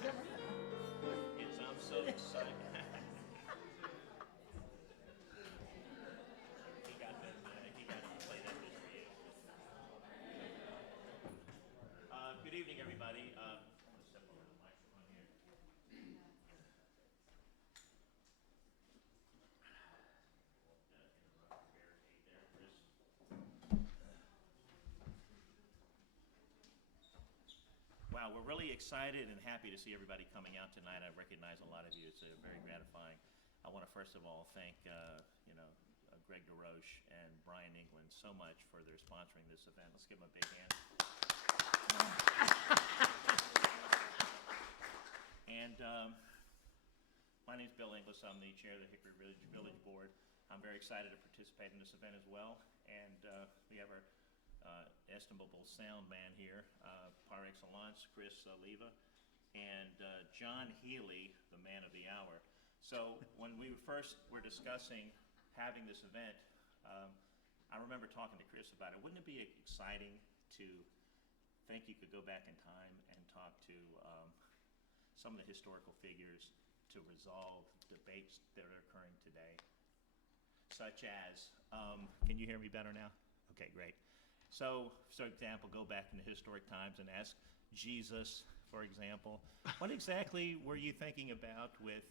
Is that right? Yes, I'm so excited. He got to play that bit for you. Good evening, everybody. I'm going to step over the microphone here. Barricade there, Chris. Wow, we're really excited and happy to see everybody coming out tonight. I recognize a lot of you. It's very gratifying. I want to first of all thank Greg DeRoche and Brian England so much for their sponsoring this event. Let's give them a big hand. And my name is Bill Inglis. I'm the chair of the Hickory Village Board. I'm very excited to participate in this event as well. And we have our estimable sound man here, par excellence, Chris Leva, and John Healy, the man of the hour. So when we first were discussing having this event, I remember talking to Chris about it. Wouldn't it be exciting to think you could go back in time and talk to some of the historical figures to resolve debates that are occurring today? Such as, can you hear me better now? Okay, great. So, for example, go back into historic times and ask Jesus, for example, what exactly were you thinking about with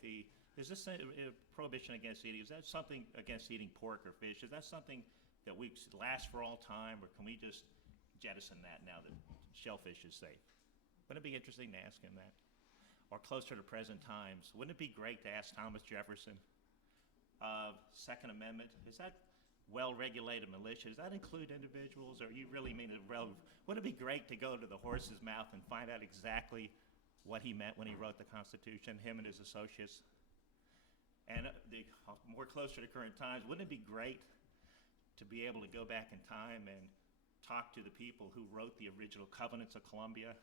is this a prohibition against eating, is that something against eating pork or fish? Is that something that we last for all time, or can we just jettison that now that shellfish is safe? Wouldn't it be interesting to ask him that? Or closer to present times, wouldn't it be great to ask Thomas Jefferson? Second Amendment, is that well-regulated militia? Does that include individuals, or you really mean it? Wouldn't it be great to go to the horse's mouth and find out exactly what he meant when he wrote the Constitution, him and his associates? And more closer to current times, wouldn't it be great to be able to go back in time and talk to the people who wrote the original Covenants of Columbia,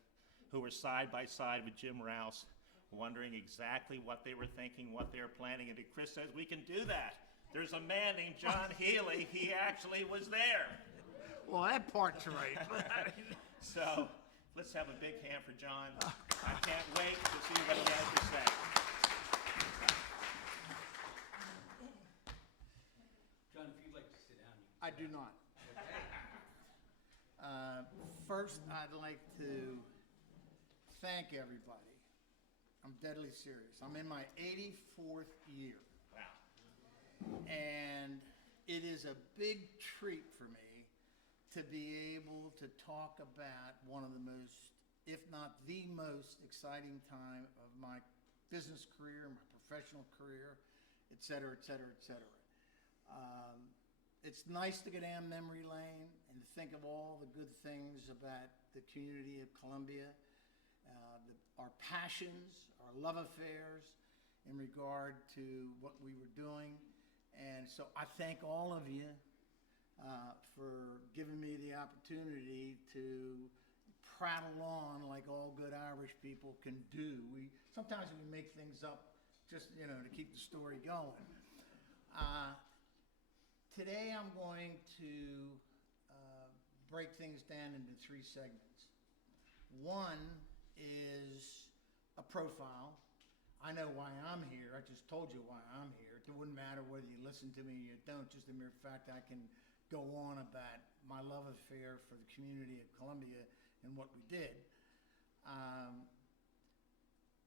who were side by side with Jim Rouse, wondering exactly what they were thinking, what they were planning? And Chris says, we can do that. There's a man named John Healy. He actually was there. Well, that part's right. So let's have a big hand for John. I can't wait to see what he has to say. John, if you'd like to sit down. I do not. First, I'd like to thank everybody. I'm deadly serious. I'm in my 84th year. Wow. And it is a big treat for me to be able to talk about one of the most, if not the most exciting time of my business career, my professional career, et cetera, et cetera, et cetera. It's nice to go down memory lane and to think of all the good things about the community of Columbia, our passions, our love affairs in regard to what we were doing. And so I thank all of you for giving me the opportunity to prattle on like all good Irish people can do. Sometimes we make things up just, to keep the story going. Today I'm going to break things down into three segments. One is a profile. I know why I'm here. I just told you why I'm here. It wouldn't matter whether you listen to me or you don't. Just the mere fact I can go on about my love affair for the community of Columbia and what we did.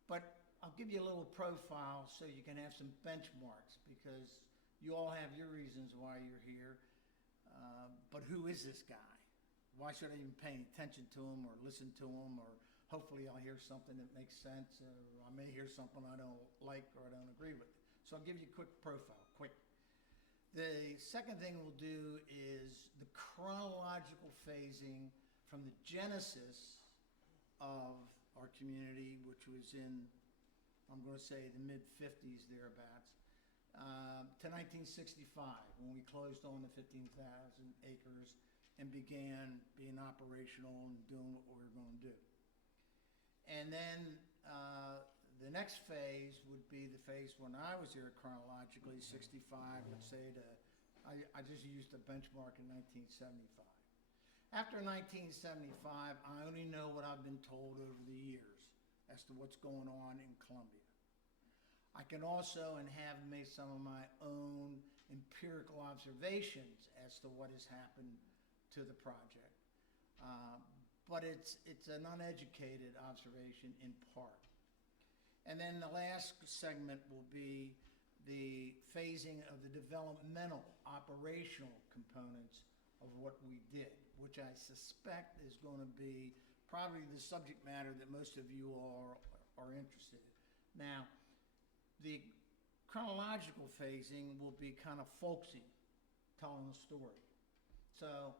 But I'll give you a little profile so you can have some benchmarks, because you all have your reasons why you're here. But who is this guy? Why should I even pay attention to him or listen to him? Or hopefully I'll hear something that makes sense, or I may hear something I don't like or I don't agree with. So I'll give you a quick profile, quick. The second thing we'll do is the chronological phasing from the genesis of our community, which was in, I'm going to say, the mid-50s thereabouts, to 1965, when we closed on the 15,000 acres and began being operational and doing what we were going to do. And then the next phase would be the phase when I was here chronologically, 65, let's say, I just used a benchmark in 1975. After 1975, I only know what I've been told over the years as to what's going on in Columbia. I can also, and have made some of my own empirical observations as to what has happened to the project. But it's an uneducated observation in part. And then the last segment will be the phasing of the developmental, operational components of what we did, which I suspect is going to be probably the subject matter that most of you are interested in. Now, the chronological phasing will be kind of folksy, telling a story. So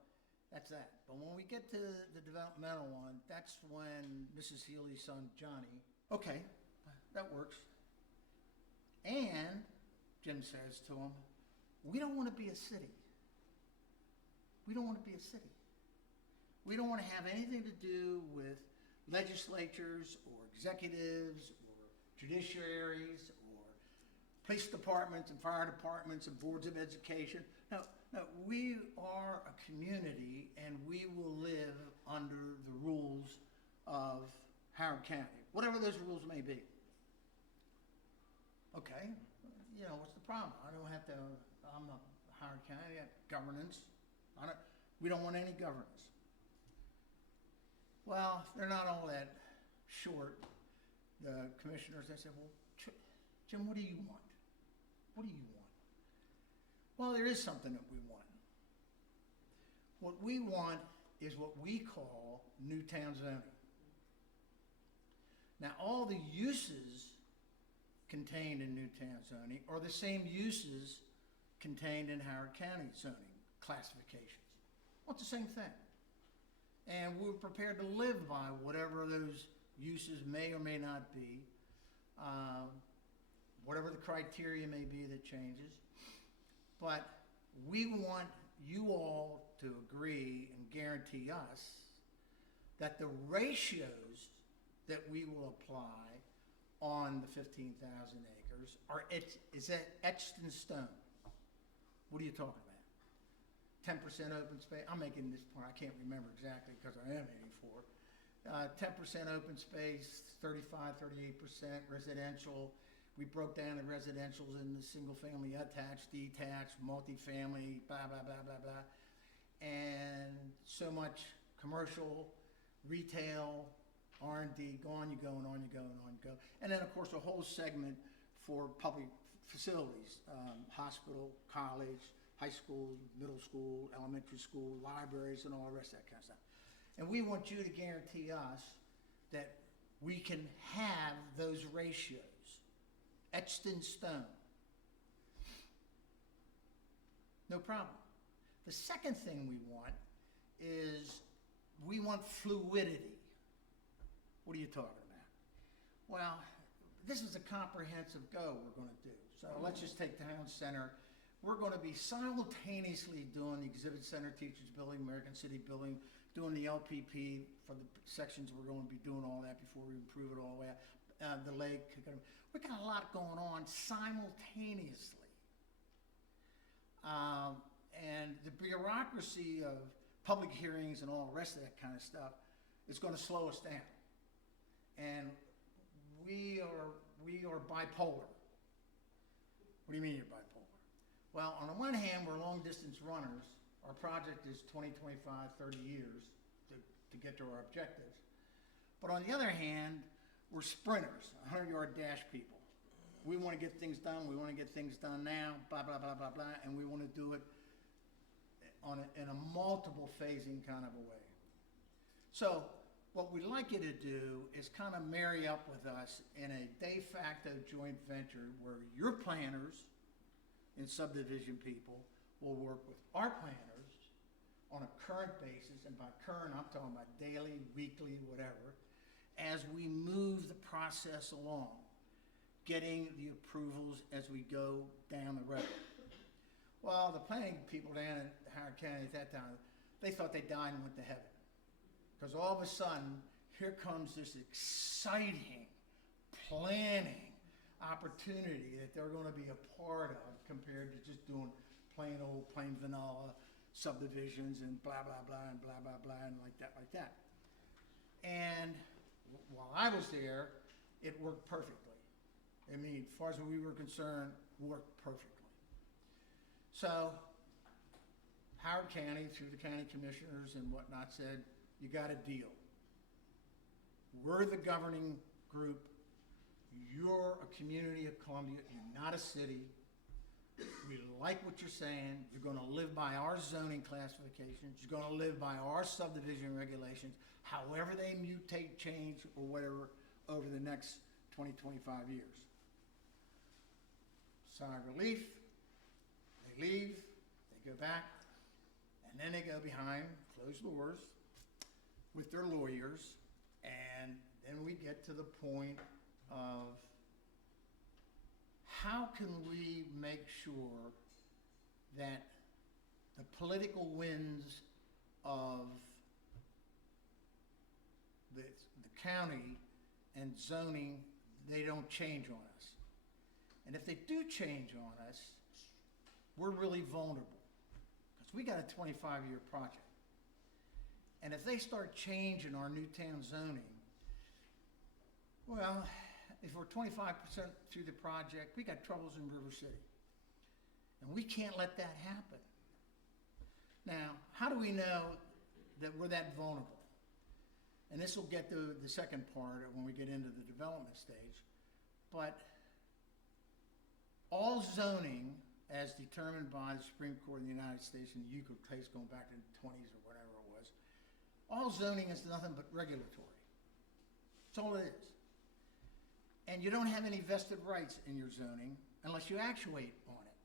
that's that. But when we get to the developmental one, that's when Mrs. Healy's son, Johnny, okay, that works. And Jim says to him, we don't want to be a city. We don't want to be a city. We don't want to have anything to do with legislatures or executives or judiciaries or police departments and fire departments and boards of education. No, we are a community and we will live under the rules of Howard County, whatever those rules may be. Okay, you know, what's the problem? I don't have to, I'm a Howard County, I got governance. We don't want any governance. Well, they're not all that short. The commissioners, they said, well, Jim, what do you want? What do you want? Well, there is something that we want. What we want is what we call Newtown zoning. Now, all the uses contained in Newtown zoning are the same uses contained in Howard County zoning classifications. Well, it's the same thing. And we're prepared to live by whatever those uses may or may not be, whatever the criteria may be that changes. But we want you all to agree and guarantee us that the ratios that we will apply on the 15,000 acres are is etched in stone. What are you talking about? 10% open space. I'm making this point. I can't remember exactly because I am 84. 10% open space, 35, 38% residential. We broke down the residentials into single family, attached, detached, multifamily, blah, blah, blah, blah, blah. And so much commercial, retail, R&D, go on you go, and on you go, and on you go. And then, of course, a whole segment for public facilities, hospital, college, high school, middle school, elementary school, libraries, and all the rest of that kind of stuff. And we want you to guarantee us that we can have those ratios etched in stone. No problem. The second thing we want is we want fluidity. What are you talking about? Well, this is a comprehensive go we're going to do. So let's just take Town Center. We're going to be simultaneously doing the Exhibit Center, Teachers Building, American City Building, doing the LPP for the sections. We're going to be doing all that before we improve it all the way out. The lake. We've got a lot going on simultaneously. And the bureaucracy of public hearings and all the rest of that kind of stuff is going to slow us down. And we are bipolar. What do you mean you're bipolar? Well, on the one hand, we're long distance runners. Our project is 20, 25, 30 years to get to our objectives. But on the other hand, we're sprinters, 100-yard dash people. We want to get things done. We want to get things done now, blah, blah, blah, blah, blah, and we want to do it in a multiple phasing kind of a way. So what we'd like you to do is kind of marry up with us in a de facto joint venture where your planners and subdivision people will work with our planners on a current basis, and by current I'm talking about daily, weekly, whatever, as we move the process along, getting the approvals as we go down the road. Well, the planning people down in Howard County at that time, they thought they died and went to heaven. Because all of a sudden, here comes this exciting planning opportunity that they're going to be a part of compared to just doing plain old, plain vanilla subdivisions and blah, blah, blah, and blah, blah, blah, and like that. And while I was there, it worked perfectly. I mean, as far as we were concerned, worked perfectly. So Howard County, through the county commissioners and whatnot, said, you got a deal. We're the governing group. You're a community of Columbia. You're not a city. We like what you're saying. You're going to live by our zoning classifications. You're going to live by our subdivision regulations, however they mutate, change, or whatever over the next 20, 25 years. Sigh of relief. They leave. They go back. And then they go behind closed doors with their lawyers. And then we get to the point of how can we make sure that the political winds of the county and zoning, they don't change on us. And if they do change on us, we're really vulnerable because we got a 25-year project. And if they start changing our new town zoning, well, if we're 25% through the project, we got troubles in River City. And we can't let that happen. Now, how do we know that we're that vulnerable? And this will get to the second part when we get into the development stage. But all zoning, as determined by the Supreme Court of the United States in the Euclid case going back to the 20s or whatever it was, all zoning is nothing but regulatory. That's all it is. And you don't have any vested rights in your zoning unless you actuate on it.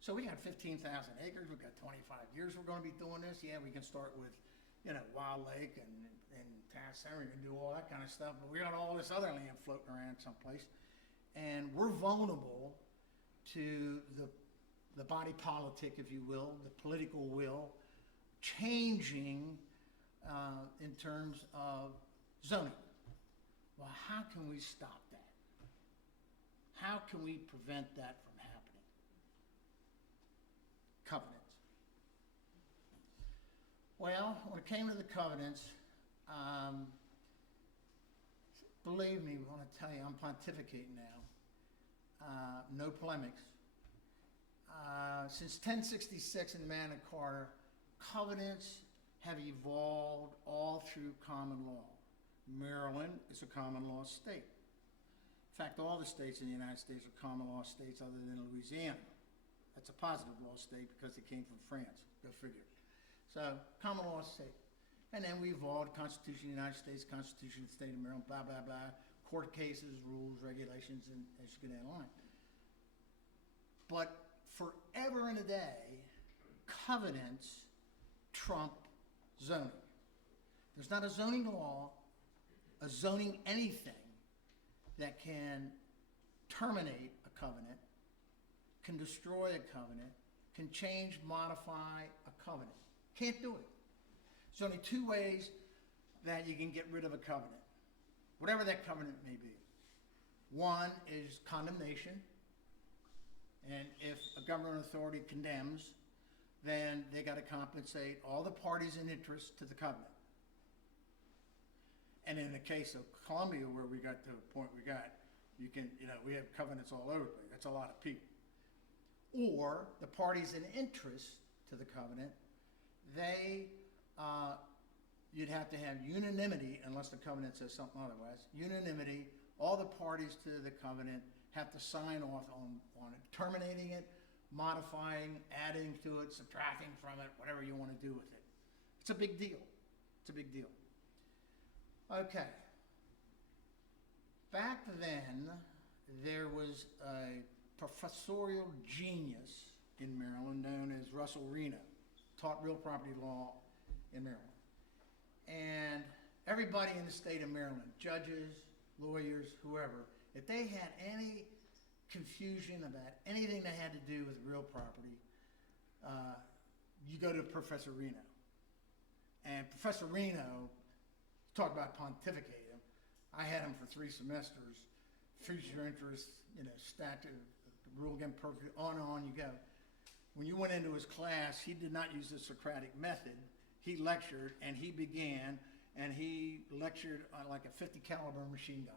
So we got 15,000 acres, we've got 25 years we're gonna be doing this. Yeah, we can start with, Wild Lake and Tass Center, we can do all that kind of stuff, but we got all this other land floating around someplace. And we're vulnerable to the body politic, if you will, the political will, changing in terms of zoning. Well, how can we stop that? How can we prevent that from happening? Covenants. Well, when it came to the covenants, believe me, I want to tell you, I'm pontificating now. No polemics. Since 1066 in the Magna Carta, covenants have evolved all through common law. Maryland is a common law state. In fact, all the states in the United States are common law states other than Louisiana. That's a positive law state because it came from France. Go figure. So, common law state. And then we evolved Constitution of the United States, Constitution of the State of Maryland, blah, blah, blah. Court cases, rules, regulations, and as you get down the line. But forever and a day, covenants trump zoning. There's not a zoning law, a zoning anything that can terminate a covenant, can destroy a covenant, can change, modify a covenant. Can't do it. There's only two ways that you can get rid of a covenant, whatever that covenant may be. One is condemnation, and if a government authority condemns, then they got to compensate all the parties in interest to the covenant. And in the case of Columbia, where we got to the point we got, we have covenants all over the place. That's a lot of people. Or the parties in interest to the covenant, you'd have to have unanimity, unless the covenant says something otherwise. Unanimity, all the parties to the covenant have to sign off on it, terminating it, modifying, adding to it, subtracting from it, whatever you want to do with it. It's a big deal. It's a big deal. Okay. Back then, there was a professorial genius in Maryland known as Russell Reno, taught real property law in Maryland. And everybody in the state of Maryland, judges, lawyers, whoever, if they had any confusion about anything that had to do with real property, you go to Professor Reno. And Professor Reno, talk about pontificating, I had him for 3 semesters, future interest, statute, the rule again perfect, on and on you go. When you went into his class, he did not use the Socratic method. He lectured, and he began, and he lectured on like a 50 caliber machine gun.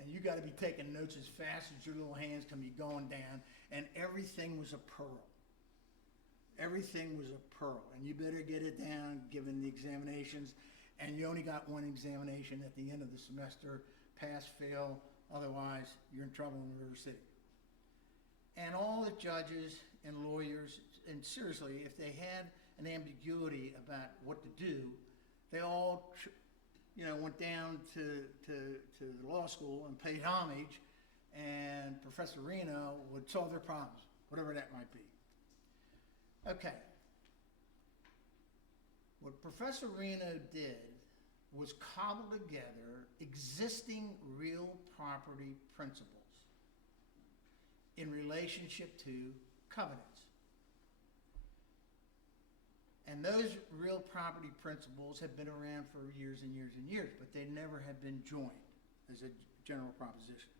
And you gotta be taking notes as fast as your little hands can be going down, and everything was a pearl. Everything was a pearl, and you better get it down, given the examinations, and you only got one examination at the end of the semester, pass, fail, otherwise you're in trouble in River City. And all the judges and lawyers, and seriously, if they had an ambiguity about what to do, they all, went down to the law school and paid homage, and Professor Reno would solve their problems, whatever that might be. Okay. What Professor Reno did was cobble together existing real property principles in relationship to covenants. And those real property principles have been around for years and years and years, but they never have been joined as a general proposition.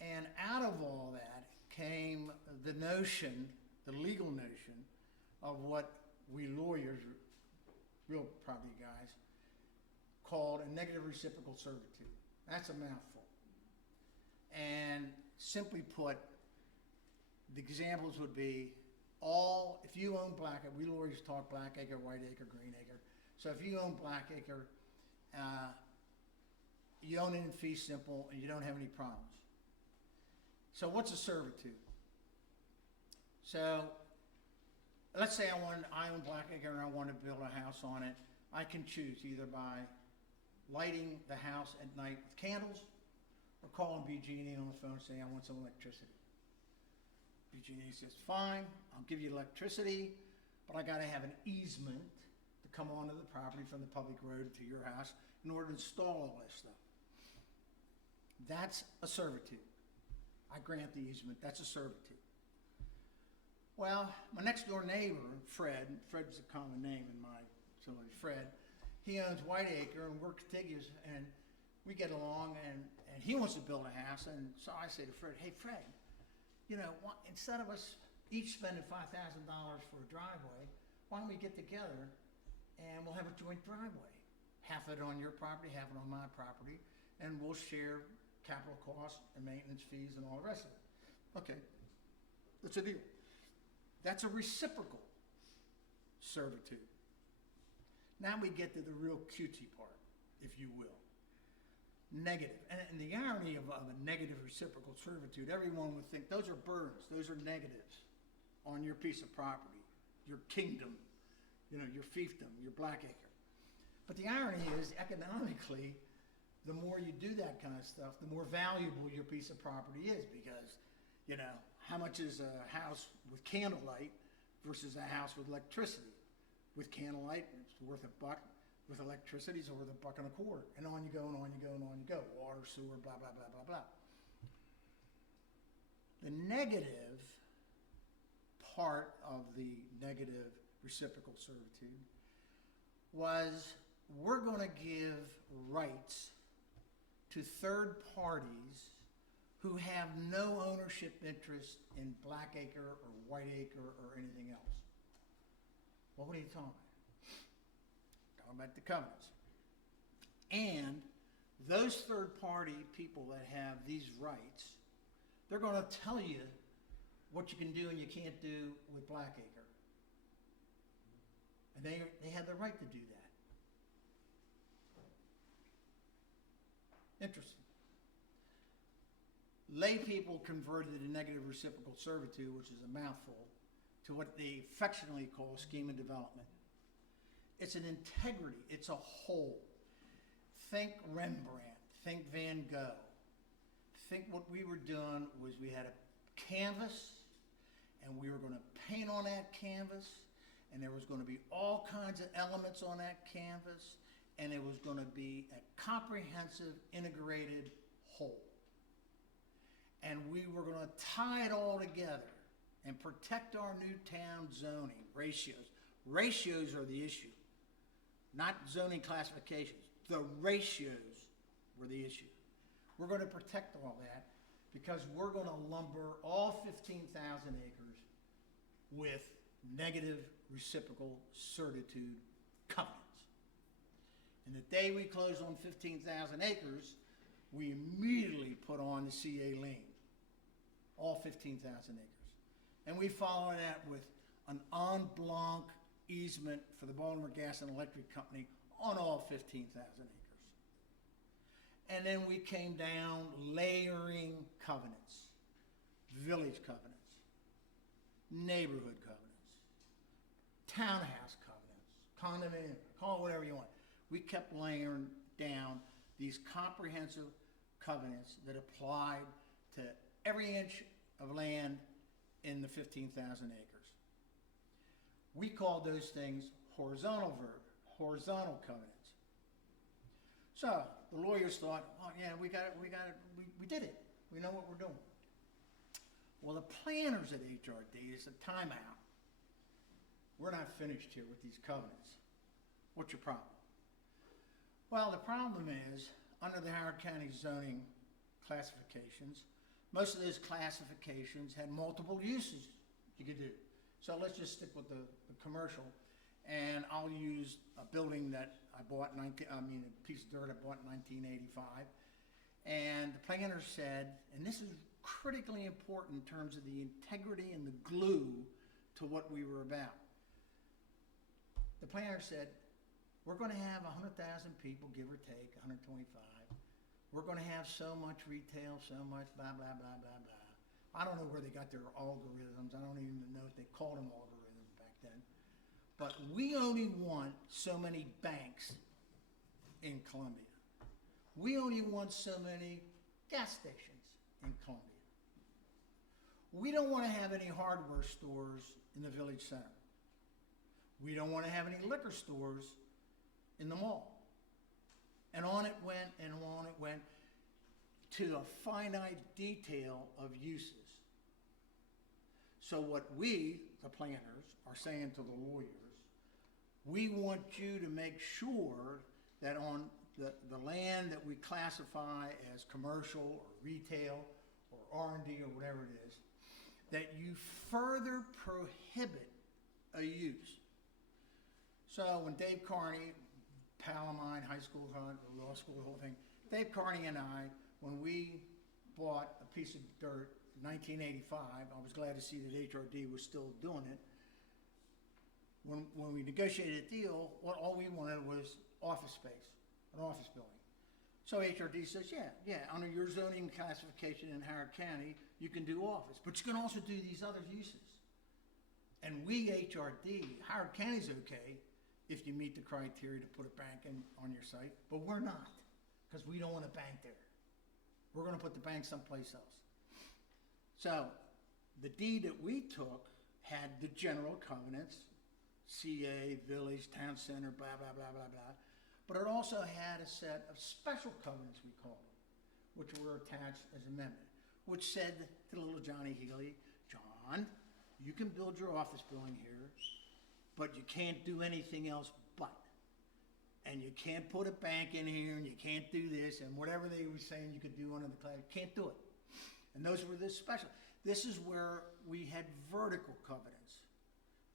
And out of all that came the notion, the legal notion, of what we lawyers, real property guys, called a negative reciprocal servitude. That's a mouthful. And simply put, the examples would be if you own Blackacre, we lawyers talk Blackacre, Whiteacre, Greenacre. So if you own Blackacre, you own it in fee simple and you don't have any problems. So what's a servitude? So let's say I own Blackacre and I want to build a house on it. I can choose either by lighting the house at night with candles or calling BG&E on the phone saying I want some electricity. BG&E says, fine, I'll give you electricity, but I gotta have an easement to come onto the property from the public road to your house in order to install all this stuff. That's a servitude. I grant the easement, that's a servitude. Well, my next door neighbor, Fred's a common name in my facility, Fred, he owns Whiteacre and we're contiguous and we get along and he wants to build a house, and so I say to Fred, hey Fred, instead of us each spending $5,000 for a driveway, why don't we get together and we'll have a joint driveway? Half of it on your property, half of it on my property, and we'll share capital costs and maintenance fees and all the rest of it. Okay, that's a deal. That's a reciprocal servitude. Now we get to the real cutesy part, if you will. Negative. And the irony of a negative reciprocal servitude, everyone would think those are burdens, those are negatives on your piece of property, your kingdom, your fiefdom, your Blackacre. But the irony is, economically, the more you do that kind of stuff, the more valuable your piece of property is because, how much is a house with candlelight versus a house with electricity? With candlelight, it's worth $1. With electricity, it's worth $1.25. And on you go, and on you go, and on you go. Water, sewer, blah, blah, blah, blah, blah. The negative part of the negative reciprocal servitude was we're going to give rights to third parties who have no ownership interest in Blackacre or Whiteacre or anything else. Well, what are you talking about? Talking about the covenants. And those third-party people that have these rights, they're going to tell you what you can do and you can't do with Blackacre. And they have the right to do that. Interesting. Lay people converted the negative reciprocal servitude, which is a mouthful, to what they affectionately call scheme of development. It's an integrity, it's a whole. Think Rembrandt, think Van Gogh. Think what we were doing was we had a canvas and we were going to paint on that canvas and there was going to be all kinds of elements on that canvas and it was going to be a comprehensive, integrated whole. And we were going to tie it all together and protect our new town zoning ratios. Ratios are the issue, not zoning classifications. The ratios were the issue. We're going to protect all that because we're going to lumber all 15,000 acres with negative reciprocal servitude covenants. And the day we close on 15,000 acres, we immediately put on the CA lien, all 15,000 acres. And we followed that with an en blanc easement for the Baltimore Gas and Electric Company on all 15,000 acres. And then we came down layering covenants, village covenants, neighborhood covenants, townhouse covenants, condominium, call it whatever you want. We kept layering down these comprehensive covenants that applied to every inch of land in the 15,000 acres. We called those things horizontal covenants. So the lawyers thought, oh yeah, we did it. We know what we're doing. Well, the planners at HRD said, time out. We're not finished here with these covenants. What's your problem? Well, the problem is, under the Howard County zoning classifications, most of those classifications had multiple uses you could do. So let's just stick with the commercial, and I'll use a building that I bought, a piece of dirt I bought in 1985. And the planner said, and this is critically important in terms of the integrity and the glue to what we were about. The planner said, we're going to have 100,000 people, give or take, 125. We're going to have so much retail, so much blah, blah, blah, blah, blah. I don't know where they got their algorithms. I don't even know if they called them algorithms back then. But we only want so many banks in Columbia. We only want so many gas stations in Columbia. We don't want to have any hardware stores in the village center. We don't want to have any liquor stores in the mall. And on it went, and on it went, to a finite detail of uses. So what we, the planners, are saying to the lawyers, we want you to make sure that on the land that we classify as commercial or retail or R&D or whatever it is, that you further prohibit a use. So when Dave Carney, pal of mine, high school, law school, the whole thing, Dave Carney and I, when we bought a piece of dirt in 1985, I was glad to see that HRD was still doing it. When we negotiated a deal, all we wanted was office space, an office building. So HRD says, yeah, under your zoning classification in Howard County, you can do office, but you can also do these other uses. And we, HRD, Howard County's okay if you meet the criteria to put a bank on your site, but we're not, because we don't want a bank there. We're going to put the bank someplace else. So the deed that we took had the general covenants, CA, village, town center, blah, blah, blah, blah, blah. But it also had a set of special covenants, we called them, which were attached as amendment, which said to little Johnny Healy, John, you can build your office building here, but you can't do anything else but. And you can't put a bank in here, and you can't do this, and whatever they were saying you could do under the class, can't do it. And those were the special. This is where we had vertical covenants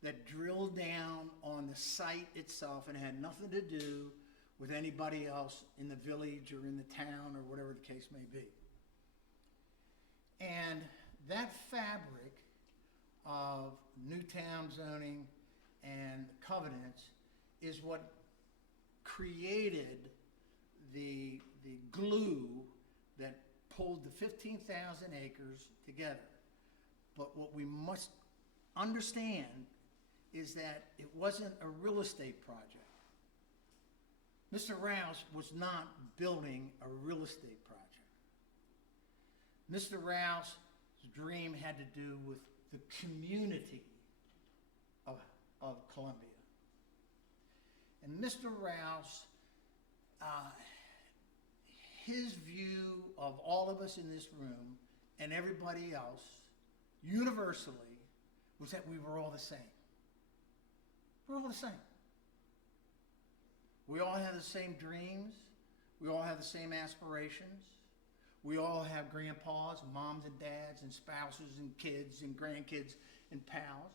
that drilled down on the site itself and had nothing to do with anybody else in the village or in the town or whatever the case may be. And that fabric of new town zoning and covenants is what created the glue that pulled the 15,000 acres together. But what we must understand is that it wasn't a real estate project. Mr. Rouse was not building a real estate project. Mr. Rouse's dream had to do with the community of Columbia. And Mr. Rouse, his view of all of us in this room and everybody else, universally, was that we were all the same. We're all the same. We all have the same dreams. We all have the same aspirations. We all have grandpas, and moms and dads, and spouses and kids and grandkids and pals.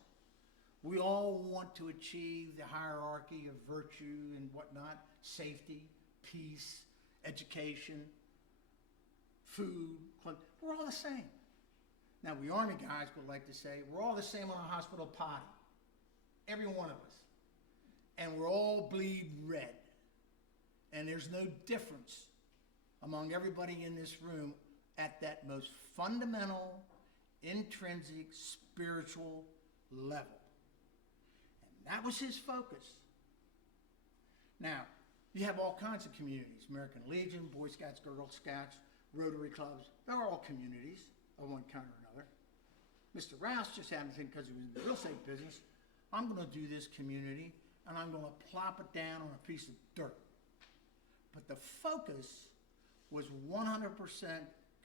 We all want to achieve the hierarchy of virtue and whatnot, safety, peace, education. food, we're all the same. Now, we Army guys would like to say, we're all the same on a hospital potty. Every one of us. And we're all bleed red. And there's no difference among everybody in this room at that most fundamental, intrinsic, spiritual level. And that was his focus. Now, you have all kinds of communities. American Legion, Boy Scouts, Girl Scouts, Rotary clubs. They're all communities of one kind or another. Mr. Rouse just happened to think, because he was in the real estate business, I'm going to do this community and I'm going to plop it down on a piece of dirt. But the focus was 100%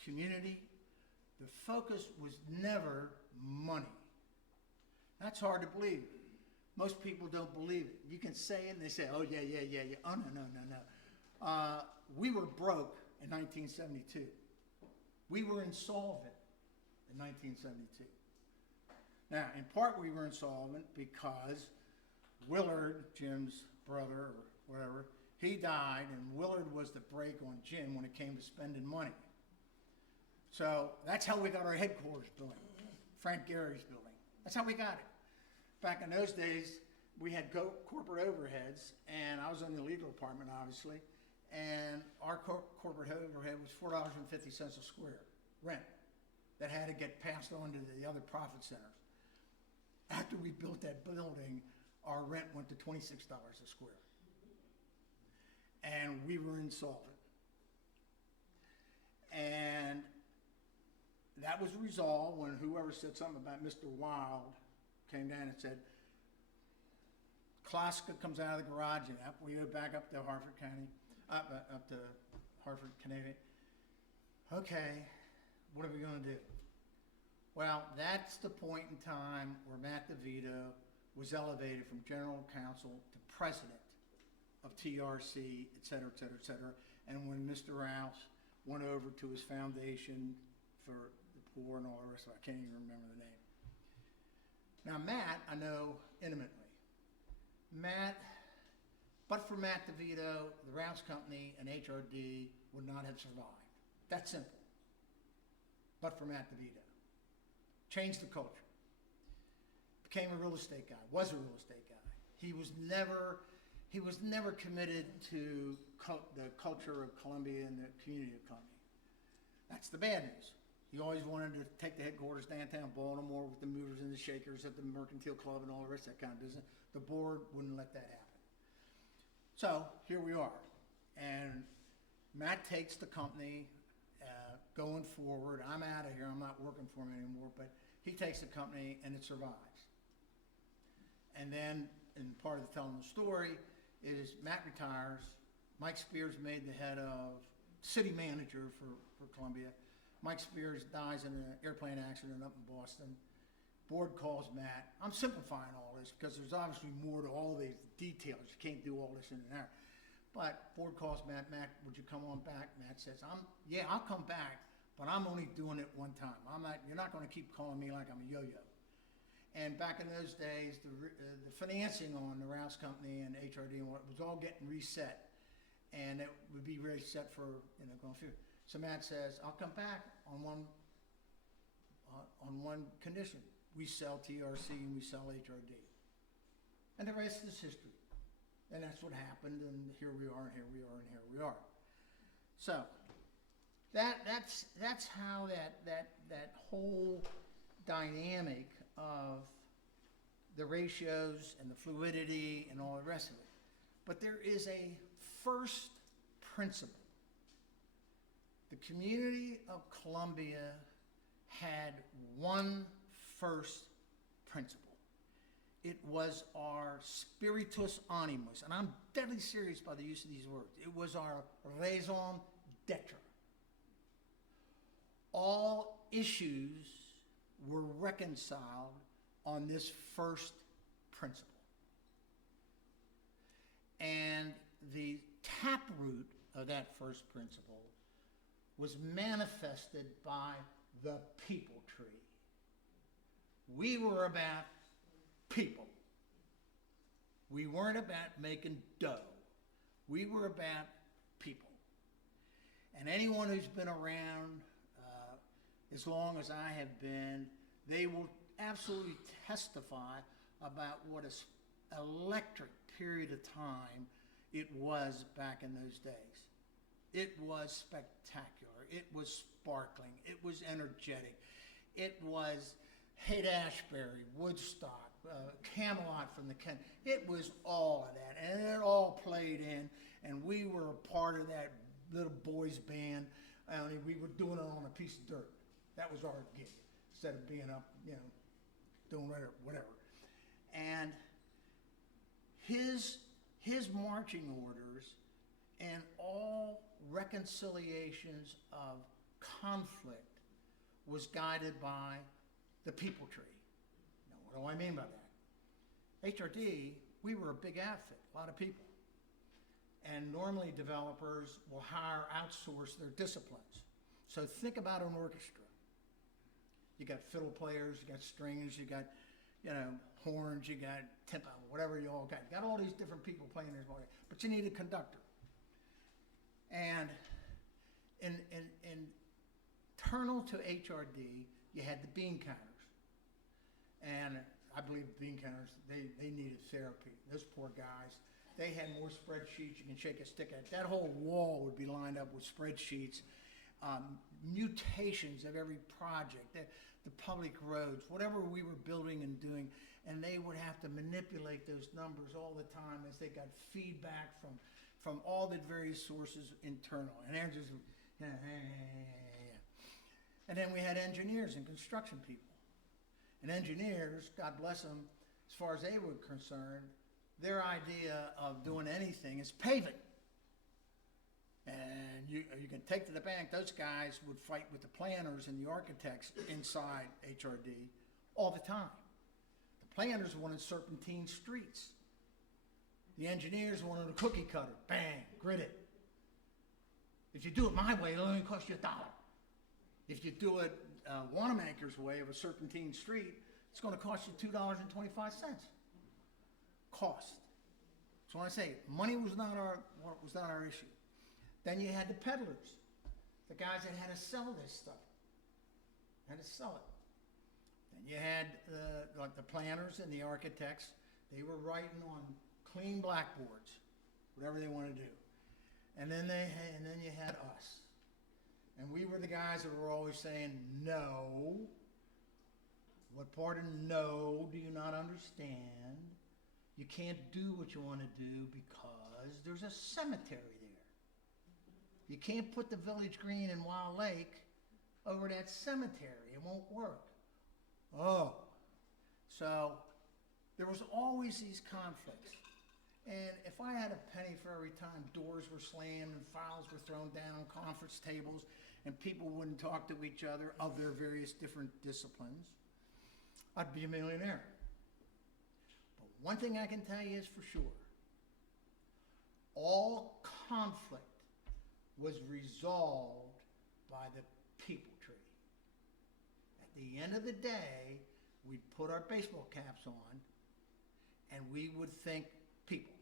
community. The focus was never money. That's hard to believe. Most people don't believe it. You can say it and they say, oh, yeah. Oh, no. We were broke in 1972. We were insolvent in 1972. Now, in part we were insolvent because Willard, Jim's brother or whatever, he died, and Willard was the brake on Jim when it came to spending money. So that's how we got our headquarters building, Frank Gary's building. That's how we got it. Back in those days, we had corporate overheads, and I was in the legal department, obviously, and our corporate overhead was $4.50 a square rent that had to get passed on to the other profit centers. After we built that building, our rent went to $26 a square. And we were insolvent. And that was resolved when whoever said something about Mr. Wild came down and said, Klaska comes out of the garage and up, we go back up to Hartford County, up to Hartford, Connecticut. Okay, what are we going to do? Well, that's the point in time where Matt DeVito was elevated from general counsel to president of TRC, et cetera, et cetera, et cetera. And when Mr. Rouse went over to his foundation for the poor and all the rest of it, I can't even remember the name. Now, Matt, I know intimately. Matt, but for Matt DeVito, the Rouse Company and HRD would not have survived. That's simple. But for Matt DeVito. Changed the culture. Became a real estate guy. Was a real estate guy. He was never committed to the culture of Columbia and the community of Columbia. That's the bad news. He always wanted to take the headquarters downtown Baltimore with the movers and the shakers at the Mercantile Club and all the rest of that kind of business. The board wouldn't let that happen. So here we are. And Matt takes the company going forward. I'm out of here. I'm not working for him anymore. But he takes the company and it survives. And then, in part of telling the story, is Matt retires. Mike Spears made the head of city manager for Columbia. Mike Spears dies in an airplane accident up in Boston. Board calls Matt. I'm simplifying all this because there's obviously more to all these details. You can't do all this in an hour. But board calls Matt. Matt, would you come on back? Matt says, yeah, I'll come back, but I'm only doing it one time. You're not going to keep calling me like I'm a yo-yo. And back in those days, the financing on the Rouse Company and HRD and what was all getting reset, and it would be ready set for going through. So Matt says, "I'll come back on one condition: we sell TRC and we sell HRD." And the rest is history. And that's what happened. And here we are, and here we are, and here we are. So that's how that whole dynamic of the ratios and the fluidity and all the rest of it. But there is a first principle. The community of Columbia had one first principle. It was our spiritus animus, and I'm deadly serious by the use of these words. It was our raison d'etre. All issues were reconciled on this first principle. And the taproot of that first principle was manifested by the people tree. We were about people. We weren't about making dough. We were about people. And anyone who's been around as long as I have been, they will absolutely testify about what an electric period of time it was back in those days. It was spectacular. It was sparkling. It was energetic. It was Haight-Ashbury, Woodstock, Camelot from the Kent. It was all of that, and it all played in, and we were a part of that little boys band. Only we were doing it on a piece of dirt. That was our gig, instead of being up, doing whatever. And his marching orders and all reconciliations of conflict was guided by the people tree. Now, what do I mean by that? HRD, we were a big outfit, a lot of people. And normally developers will outsource their disciplines. So think about an orchestra. You got fiddle players, you got strings, you got, horns, you got tempo, whatever you all got. You got all these different people playing their part, but you need a conductor. And internal to HRD, you had the bean counters. And I believe the bean counters, they needed therapy. Those poor guys, they had more spreadsheets you can shake a stick at. That whole wall would be lined up with spreadsheets, mutations of every project, the public roads, whatever we were building and doing, and they would have to manipulate those numbers all the time as they got feedback from all the various sources internal. And they're just, And then we had engineers and construction people. And engineers, God bless them, as far as they were concerned, their idea of doing anything is paving. And you can take to the bank, those guys would fight with the planners and the architects inside HRD all the time. The planners wanted serpentine streets. The engineers wanted a cookie cutter, bang, grid it. If you do it my way, it'll only cost you $1. If you do it Wanamaker's way of a serpentine street, it's going to cost you $2.25. Cost. So when I say money was not our issue. Then you had the peddlers, the guys that had to sell this stuff, had to sell it. Then you had the planners and the architects. They were writing on clean blackboards, whatever they wanted to do. And then you had us, and we were the guys that were always saying no. What part of no do you not understand? You can't do what you want to do because there's a cemetery there. You can't put the village green in Wild Lake over that cemetery. It won't work. Oh. So there was always these conflicts. And if I had a penny for every time doors were slammed and files were thrown down, conference tables, and people wouldn't talk to each other of their various different disciplines, I'd be a millionaire. But one thing I can tell you is for sure, all conflict was resolved by the people tree. At the end of the day, we'd put our baseball caps on and we would think people.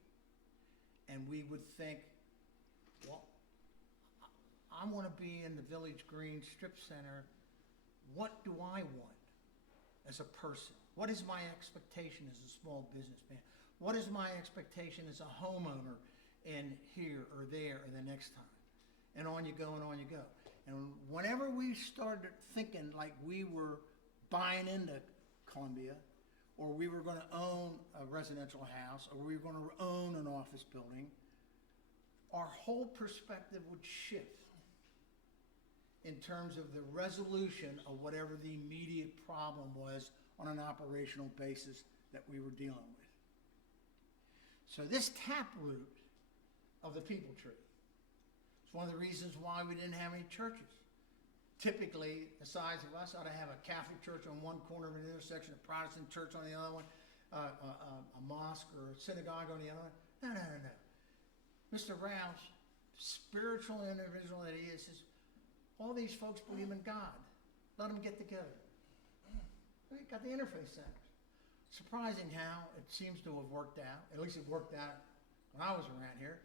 And we would think, well, I want to be in the Village Green Strip Center. What do I want as a person? What is my expectation as a small businessman? What is my expectation as a homeowner in here or there or the next time? And on you go and on you go. And whenever we started thinking like we were buying into Columbia, or we were going to own a residential house, or we were going to own an office building, our whole perspective would shift in terms of the resolution of whatever the immediate problem was on an operational basis that we were dealing with. So this taproot of the people tree, it's one of the reasons why we didn't have any churches. Typically, the size of us ought to have a Catholic church on one corner of an intersection, a Protestant church on the other one, a mosque or a synagogue on the other one. No. Mr. Rouse, spiritual individual that he is, says, all these folks believe in God. Let them get together. We got the interfaith centers. Surprising how it seems to have worked out. At least it worked out when I was around here.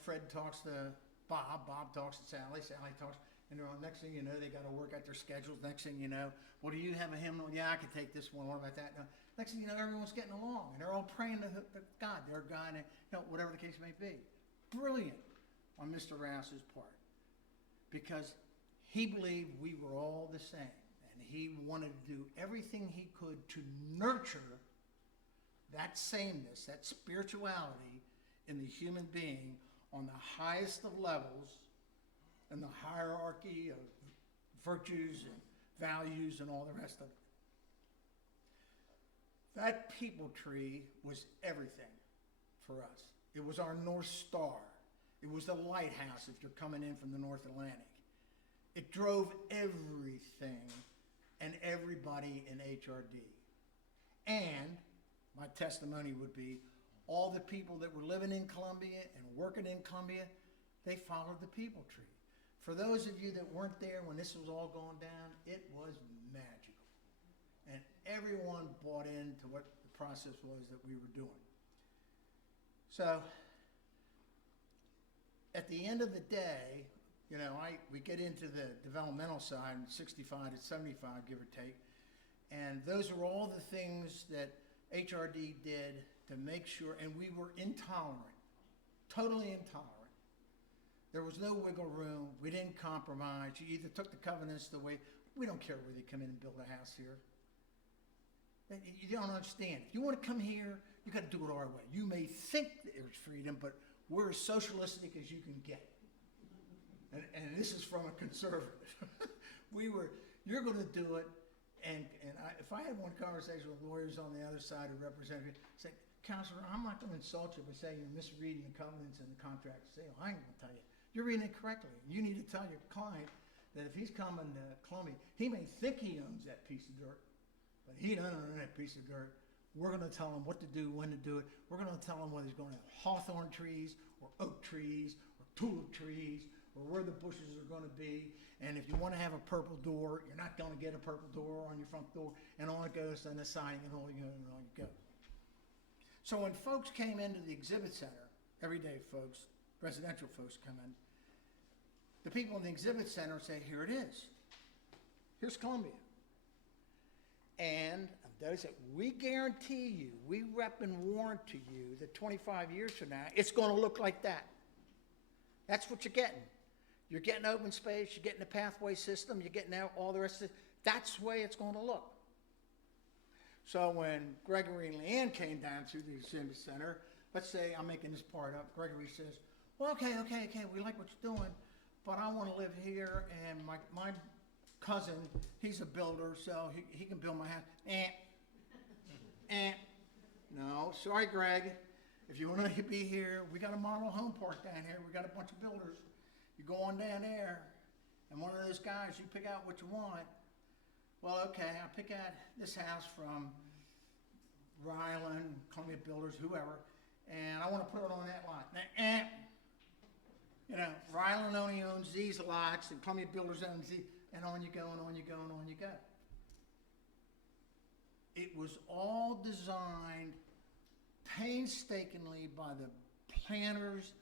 Fred talks to Bob talks to Sally talks, and they're on, next thing you know, they gotta work out their schedules, next thing you know, well, do you have a hymnal? Yeah, I can take this one, what about that? No. Next thing you know, everyone's getting along, and they're all praying to God, their God, and, whatever the case may be. Brilliant on Mr. Rouse's part, because he believed we were all the same, and he wanted to do everything he could to nurture that sameness, that spirituality in the human being on the highest of levels in the hierarchy of virtues and values and all the rest of it. That people tree was everything for us. It was our North Star. It was the lighthouse if you're coming in from the North Atlantic. It drove everything and everybody in HRD. And my testimony would be all the people that were living in Columbia and working in Columbia, they followed the people tree. For those of you that weren't there when this was all going down, it was magical. And everyone bought into what the process was that we were doing. So, at the end of the day, we get into the developmental side, 65 to 75, give or take, and those are all the things that HRD did to make sure, and we were intolerant, totally intolerant. There was no wiggle room. We didn't compromise. You either took the covenants the way, we don't care where they come in and build a house here. You don't understand. If you want to come here, you got to do it our way. You may think there's freedom, but we're as socialistic as you can get. And this is from a conservative. You're going to do it. And if I had one conversation with lawyers on the other side who represented me, say, Counselor, I'm not going to insult you by saying you're misreading the covenants and the contract of sale. I ain't going to tell you. You're reading it correctly. You need to tell your client that if he's coming to Columbia, he may think he owns that piece of dirt, but he doesn't own that piece of dirt. We're going to tell him what to do, when to do it. We're going to tell him whether he's going to have hawthorn trees or oak trees or tulip trees or where the bushes are going to be. And if you want to have a purple door, you're not going to get a purple door on your front door. And on it goes, and the siding, and all you go, and all you go. So when folks came into the exhibit center, everyday folks, residential folks come in, the people in the exhibit center say, here it is. Here's Columbia. And they said, we guarantee you, we rep and warrant to you that 25 years from now, it's going to look like that. That's what you're getting. You're getting open space, you're getting the pathway system, you're getting all the rest of it. That's the way it's going to look. So when Gregory and Leanne came down to the exhibit center, let's say I'm making this part up, Gregory says, well, okay, we like what you're doing, but I want to live here, and my cousin, he's a builder, so he can build my house. No, sorry, Greg. If you want to be here, we got a model home park down here. We got a bunch of builders. You go on down there, and one of those guys, you pick out what you want. Well, okay, I pick out this house from Ryland, Columbia Builders, whoever, and I want to put it on that lot. Ryland only owns these lots, and Columbia Builders owns these, and on you go, and on you go, and on you go. It was all designed painstakingly by the planners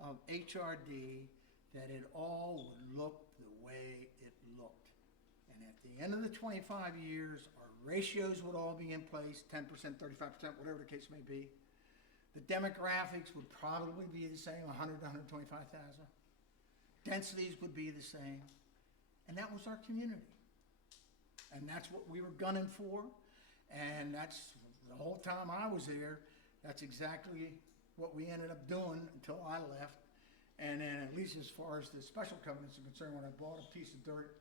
of HRD that it all would look the way it looked. And at the end of the 25 years, our ratios would all be in place, 10%, 35%, whatever the case may be. The demographics would probably be the same, 100 to 125,000. Densities would be the same. And that was our community. And that's what we were gunning for. And that's the whole time I was there, that's exactly what we ended up doing until I left. And then at least as far as the special covenants are concerned, when I bought a piece of dirt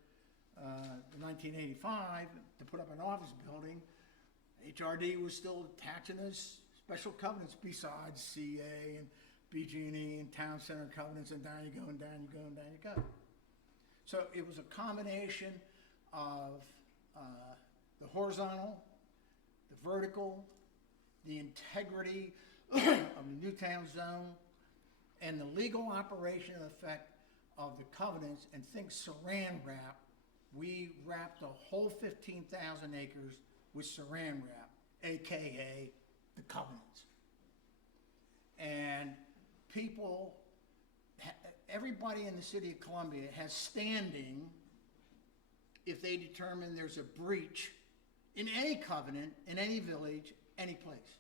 in 1985 to put up an office building, HRD was still attaching those special covenants besides CA and BG&E and town center covenants, and down you go, and down you go, and down you go. So it was a combination of the horizontal, the vertical, the integrity of the Newtown zone, and the legal operation and effect of the covenants. And think saran wrap. We wrapped the whole 15,000 acres with saran wrap, AKA the covenants. And people everybody in the city of Columbia has standing if they determine there's a breach in any covenant, in any village, any place.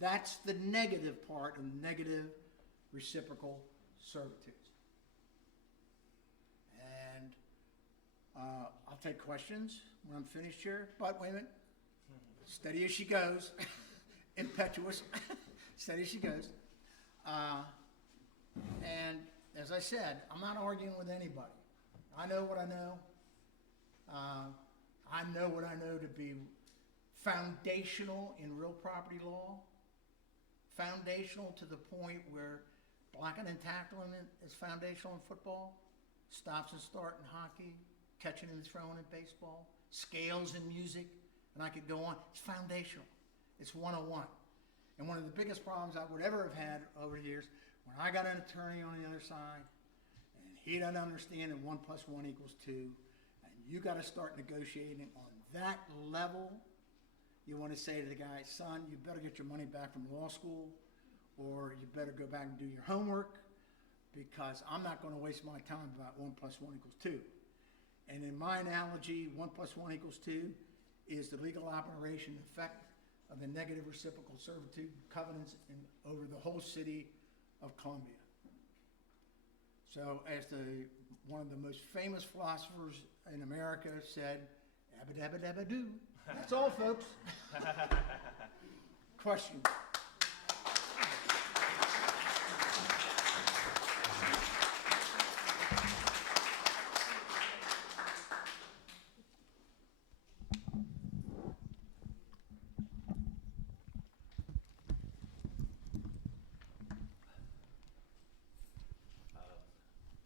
That's the negative part of negative reciprocal servitudes. And I'll take questions when I'm finished here, but wait a minute. Steady as she goes. Impetuous. Steady as she goes. And as I said, I'm not arguing with anybody. I know what I know. I know what I know to be foundational in real property law. Foundational to the point where blocking and tackling is foundational in football. Stops and start in hockey. Catching and throwing in baseball. Scales in music. And I could go on. It's foundational. It's 101. And one of the biggest problems I would ever have had over the years, when I got an attorney on the other side, and he doesn't understand that 1 + 1 = 2, and you got to start negotiating on that level, you want to say to the guy, son, you better get your money back from law school, or you better go back and do your homework, because I'm not going to waste my time about 1 + 1 = 2. And in my analogy, 1 + 1 = 2 is the legal operation effect of the negative reciprocal servitude covenants over the whole city of Columbia. So as one of the most famous philosophers in America said, abba dabba dabba doo. That's all, folks. Questions?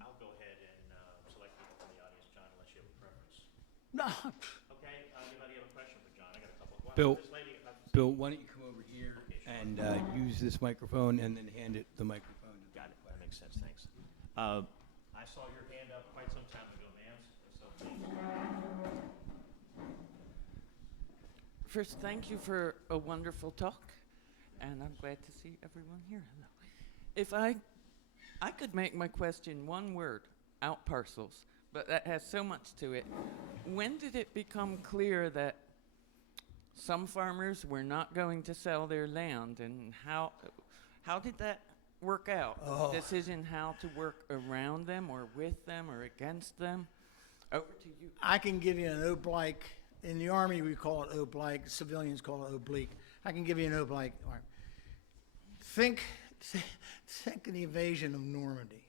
I'll go ahead and select people from the audience, John, unless you have a preference. No. Okay, anybody have a question for John? I got a couple. Well, Bill. This lady, Bill, why don't you come over here Okay, sure. and use this microphone and then hand it the microphone to got it. That makes sense. Thanks. I saw your hand up quite some time ago, ma'am. So please. First, thank you for a wonderful talk, and I'm glad to see everyone here. Hello. If I could make my question one word, out parcels, but that has so much to it. When did it become clear that some farmers were not going to sell their land, and how did that work out? Oh. Decision how to work around them or with them or against them? Over to you. I can give you an oblique. In the Army, we call it oblique. Civilians call it oblique. I can give you an oblique. All right. Think of the invasion of Normandy.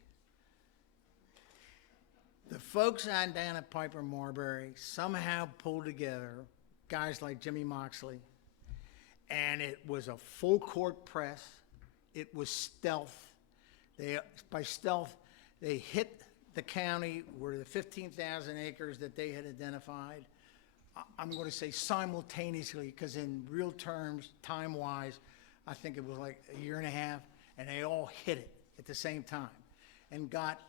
The folks on down at Piper Marbury somehow pulled together guys like Jimmy Moxley, and it was a full court press. It was stealth. By stealth, they hit the county where the 15,000 acres that they had identified. I'm going to say simultaneously, because in real terms, time-wise, I think it was like a year and a half, and they all hit it at the same time and got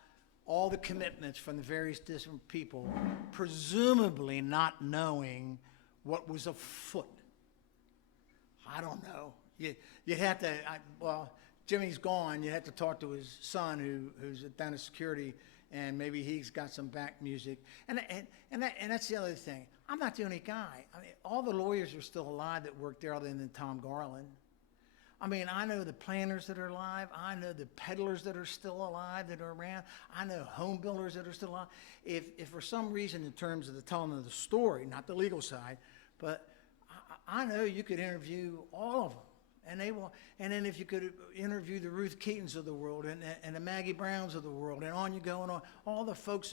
all the commitments from the various different people, presumably not knowing what was afoot. I don't know. You'd have to, well, Jimmy's gone. You have to talk to his son who's down at security, and maybe he's got some back music. And that's the other thing. I'm not the only guy. I mean, all the lawyers are still alive that work there other than Tom Garland. I mean, I know the planners that are alive. I know the peddlers that are still alive that are around. I know home builders that are still alive. If for some reason, in terms of the telling of the story, not the legal side, but I know you could interview all of them. And they will, and then if you could interview the Ruth Keatons of the world and the Maggie Browns of the world, and on you go and on, all the folks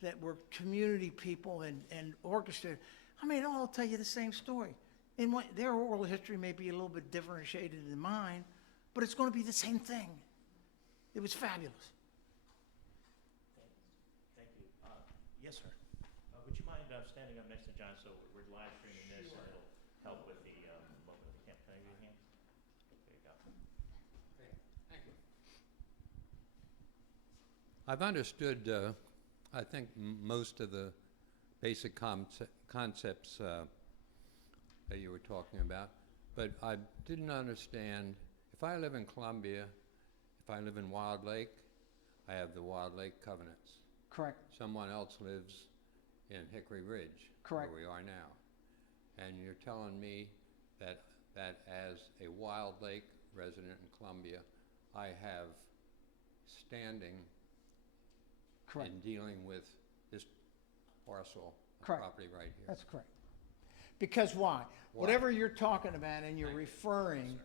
that were community people and orchestra, I mean, they'll all tell you the same story. And their oral history may be a little bit differentiated than mine, but it's going to be the same thing. It was fabulous. Thank you. Yes, sir. Would you mind standing up next to John? So we're live streaming this, and it'll help with the moment of the camp. Can I give you a hand? There you go. Okay, thank you. I've understood, I think, most of the basic concepts that you were talking about, but I didn't understand, if I live in Columbia, if I live in Wild Lake, I have the Wild Lake covenants. Correct. Someone else lives in Hickory Ridge, Correct. where we are now. And you're telling me that as a Wild Lake resident in Columbia, I have standing Correct. in dealing with this parcel of Correct. property right here. That's correct. Because why? Why? Whatever you're talking about and you're referring,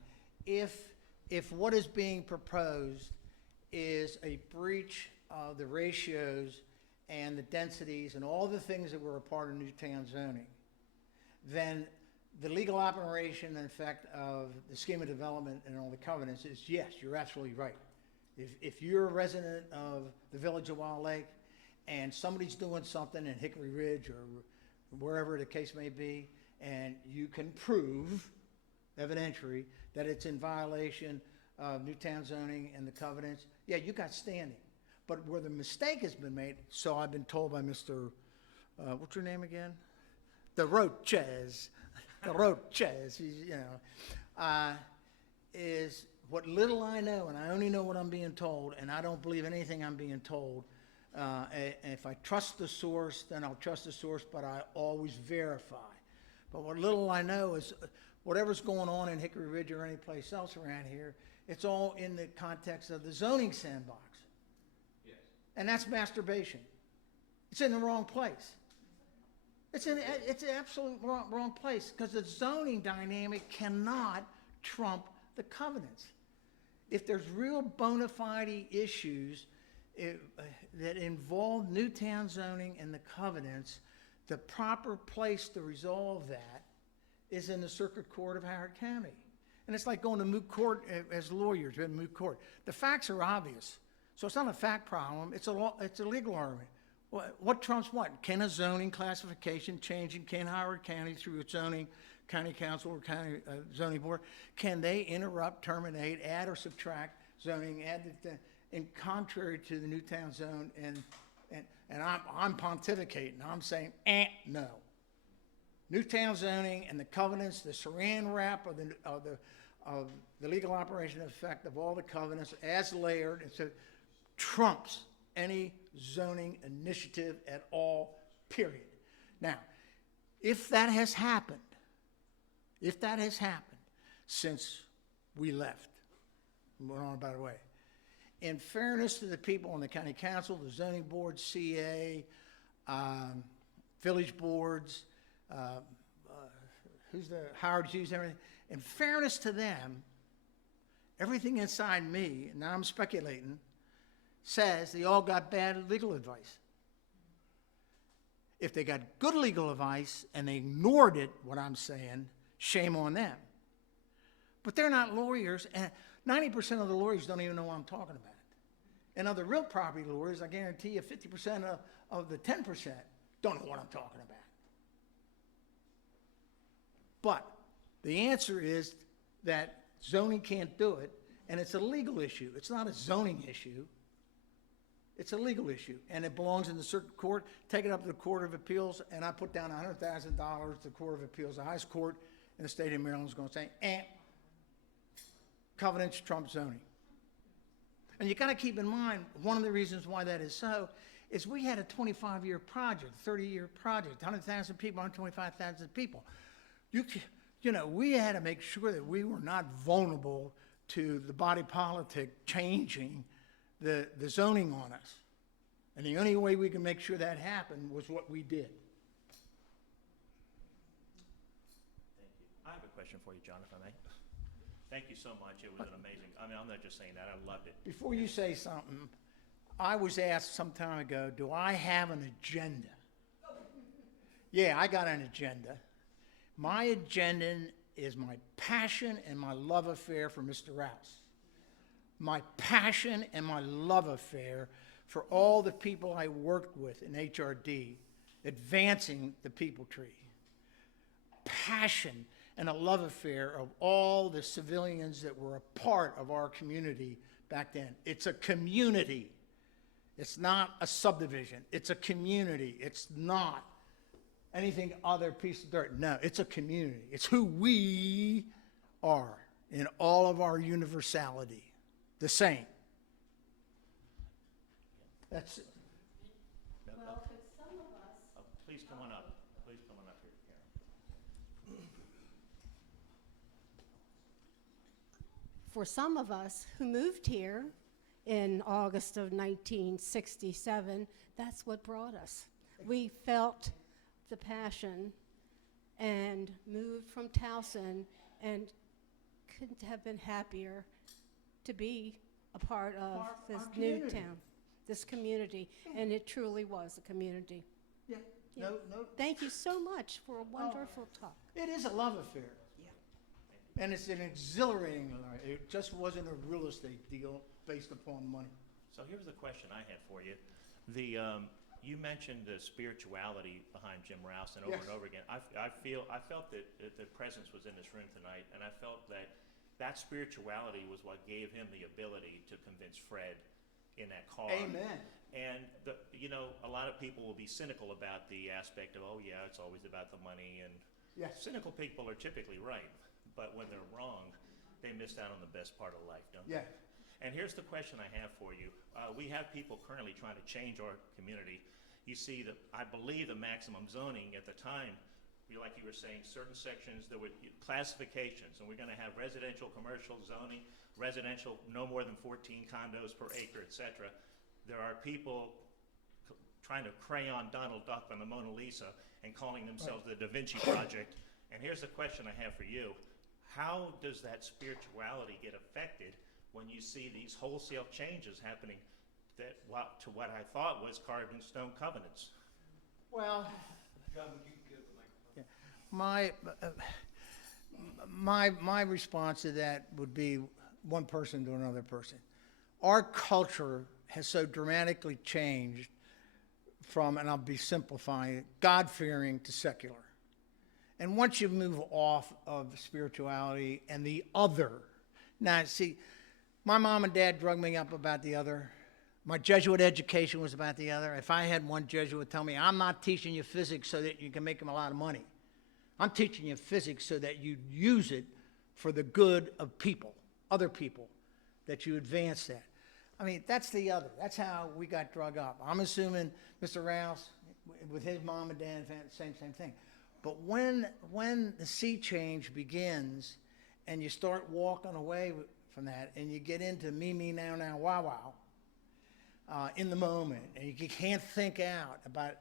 if what is being proposed is a breach of the ratios and the densities and all the things that were a part of Newtown zoning, then the legal operation and effect of the scheme of development and all the covenants is, yes, you're absolutely right. If you're a resident of the village of Wild Lake and somebody's doing something in Hickory Ridge or wherever the case may be, and you can prove evidentiary that it's in violation of Newtown zoning and the covenants, yeah, you got standing. But where the mistake has been made, so I've been told by Mr. What's your name again? The Roches. The Roches, is what little I know, and I only know what I'm being told, and I don't believe anything I'm being told. And if I trust the source, then I'll trust the source, but I always verify. But what little I know is whatever's going on in Hickory Ridge or any place else around here, it's all in the context of the zoning sandbox. Yes. And that's masturbation. It's in the wrong place. It's an absolute wrong place, because the zoning dynamic cannot trump the covenants. If there's real bona fide issues that involve Newtown zoning and the covenants, the proper place to resolve that is in the Circuit Court of Howard County. And it's like going to moot court as lawyers, in moot court. The facts are obvious. So it's not a fact problem, it's a legal argument. What trumps what? Can a zoning classification change in Howard County through its zoning county council or county zoning board? Can they interrupt, terminate, add or subtract zoning, in contrary to the Newtown zone? And I'm pontificating. I'm saying, no. Newtown zoning and the covenants, the saran wrap of the legal operation effect of all the covenants as layered, trumps any zoning initiative at all, period. Now, if that has happened since we left, went on about the way, in fairness to the people on the county council, the zoning board, CA, village boards, who's the Howard Hughes and everything, in fairness to them, everything inside me, and now I'm speculating, says they all got bad legal advice. If they got good legal advice and they ignored it, what I'm saying, shame on them. But they're not lawyers, and 90% of the lawyers don't even know what I'm talking about. And of the real property lawyers, I guarantee you 50% of the 10% don't know what I'm talking about. But the answer is that zoning can't do it, and it's a legal issue. It's not a zoning issue. It's a legal issue, and it belongs in the circuit court. Take it up to the Court of Appeals, and I put down $100,000 to the Court of Appeals. The highest court in the state of Maryland is going to say, covenants trump zoning. And you got to keep in mind, one of the reasons why that is so is we had a 25-year project, 30-year project, 100,000 people, 125,000 people. We had to make sure that we were not vulnerable to the body politic changing the zoning on us. And the only way we can make sure that happened was what we did. Thank you. I have a question for you, John, if I may. Thank you so much. It was an amazing, I'm not just saying that, I loved it. Before you say something, I was asked some time ago, do I have an agenda? Yeah, I got an agenda. My agenda is my passion and my love affair for Mr. Rouse. My passion and my love affair for all the people I worked with in HRD, advancing the people tree. Passion and a love affair of all the civilians that were a part of our community back then. It's a community. It's not a subdivision. It's a community. It's not anything other piece of dirt. No, it's a community. It's who we are in all of our universality. The same. That's, Well, for some of us, Please come on up. Please come on up here, Karen. for some of us who moved here in August of 1967, that's what brought us. We felt the passion and moved from Towson and couldn't have been happier to be a part of Our this new community. town, this community, and it truly was a community. yeah, Yeah. no, Thank you so much for a wonderful talk. it is a love affair. And it's an exhilarating life. It just wasn't a real estate deal based upon money. So here's the question I had for you. You mentioned the spirituality behind Jim Rouse, and over Yes. and over again, I felt that the presence was in this room tonight, and I felt that spirituality was what gave him the ability to convince Fred in that car. Amen. And a lot of people will be cynical about the aspect of, oh yeah, it's always about the money, and Yes. cynical people are typically right, but when they're wrong, they missed out on the best part of life, don't they? Yeah. And here's the question I have for you. We have people currently trying to change our community. You see, I believe the maximum zoning at the time, like you were saying, certain sections, there were classifications, and we're going to have residential, commercial zoning, residential, no more than 14 condos per acre, et cetera. There are people trying to crayon Donald Duck on the Mona Lisa and calling themselves the Da Vinci Project. And here's the question I have for you. How does that spirituality get affected when you see these wholesale changes happening to what I thought was carved in stone covenants? Well, John, would you give the microphone? my response to that would be one person to another person. Our culture has so dramatically changed from, and I'll be simplifying it, God-fearing to secular. And once you move off of spirituality and the other, now see, my mom and dad drug me up about the other. My Jesuit education was about the other. If I had one Jesuit tell me, I'm not teaching you physics so that you can make them a lot of money. I'm teaching you physics so that you use it for the good of people, other people, that you advance that. I mean, that's the other. That's how we got drug up. I'm assuming Mr. Rouse, with his mom and dad, same thing. But when the sea change begins and you start walking away from that and you get into me, now, wow, in the moment, and you can't think out about,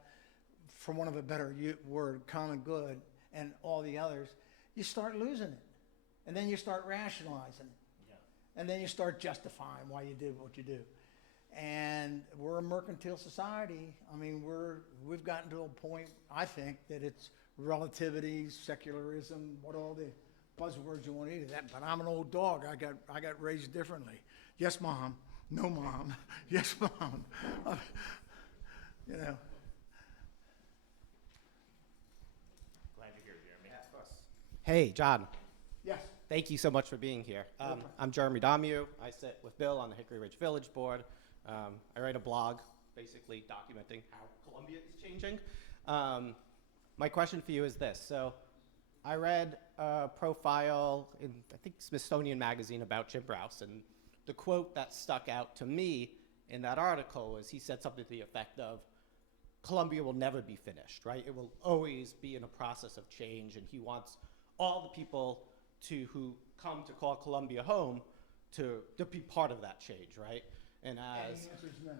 for one of a better word, common good and all the others, you start losing it. And then you start rationalizing it. Yeah. And then you start justifying why you did what you do. And we're a mercantile society. I mean, we've gotten to a point, I think, that it's relativity, secularism, what all the buzzwords you want to eat of that. But I'm an old dog. I got raised differently. Yes, Mom. No, Mom. Yes, Mom. You know. Glad you're here, Jeremy. Yeah, of course. Hey, John. Yes. Thank you so much for being here. I'm Jeremy Domu. I sit with Bill on the Hickory Ridge Village Board. I write a blog basically documenting how Columbia is changing. My question for you is this. So I read a profile in, I think, Smithsonian Magazine about Jim Rouse, and the quote that stuck out to me in that article is he said something to the effect of, Columbia will never be finished, right? It will always be in a process of change, and he wants all the people who come to call Columbia home to be part of that change, right? And And the answer's no.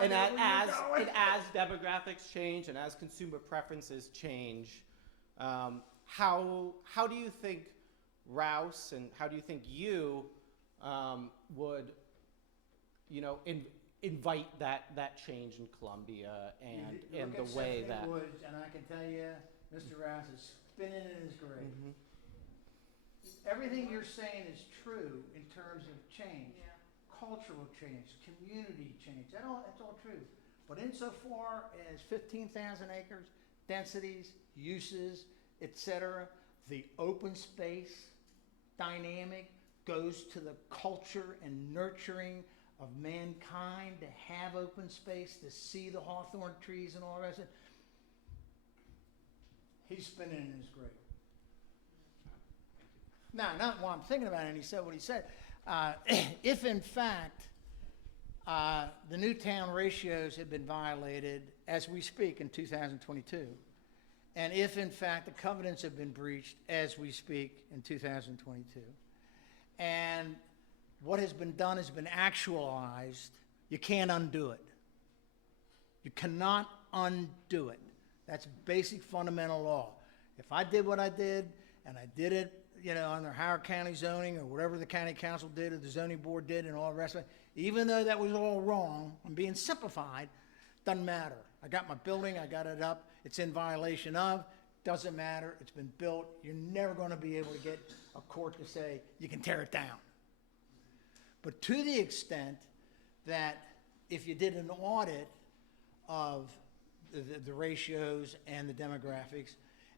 and as demographics change and as consumer preferences change, how do you think Rouse and how do you think you would, invite that change in Columbia and in the way that? Woods, and I can tell you, Mr. Rouse is spinning in his grave. Mhm. Everything you're saying is true in terms of change, cultural change, community change. That's all true. But insofar as 15,000 acres, densities, uses, etc., the open space dynamic goes to the culture and nurturing of mankind to have open space, to see the hawthorn trees and all the rest of it. He's spinning in his grave. Now, not while I'm thinking about it, and he said what he said. If in fact The Newtown ratios have been violated as we speak in 2022. And if in fact the covenants have been breached as we speak in 2022, and what has been done has been actualized, you can't undo it. You cannot undo it. That's basic fundamental law. If I did what I did, and I did it, under Howard County zoning or whatever the county council did or the zoning board did and all the rest of it, even though that was all wrong, I'm being simplified, doesn't matter. I got my building, I got it up, it's in violation of, doesn't matter, it's been built. You're never going to be able to get a court to say you can tear it down. But to the extent that if you did an audit of the ratios and the demographics,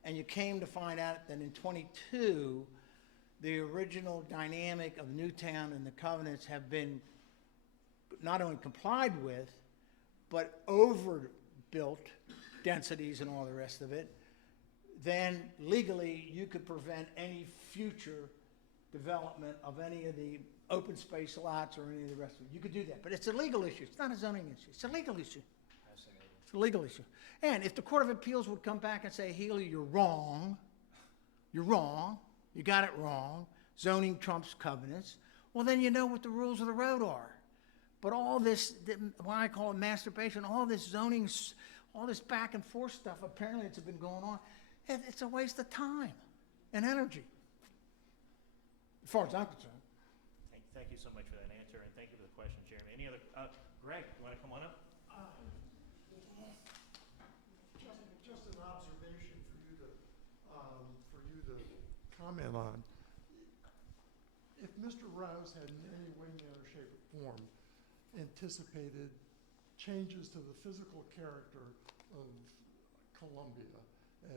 and you came to find out that in 22, the original dynamic of Newtown and the covenants have been not only complied with, but overbuilt densities and all the rest of it, then legally you could prevent any future development of any of the open space lots or any of the rest of it. You could do that, but it's a legal issue. It's not a zoning issue. It's a legal issue. It's a legal issue. And if the Court of Appeals would come back and say, Healy, you're wrong, you got it wrong, zoning trumps covenants, well, then you know what the rules of the road are. But all this, what I call it masturbation, all this zoning, all this back and forth stuff, apparently it's been going on, it's a waste of time and energy, as far as I'm concerned. Thank you so much for that answer, and thank you for the question, Jeremy. Any other, Greg, you want to come on up? Just an observation for you to comment on. If Mr. Rouse had in any way, manner, shape, or form anticipated changes to the physical character of Columbia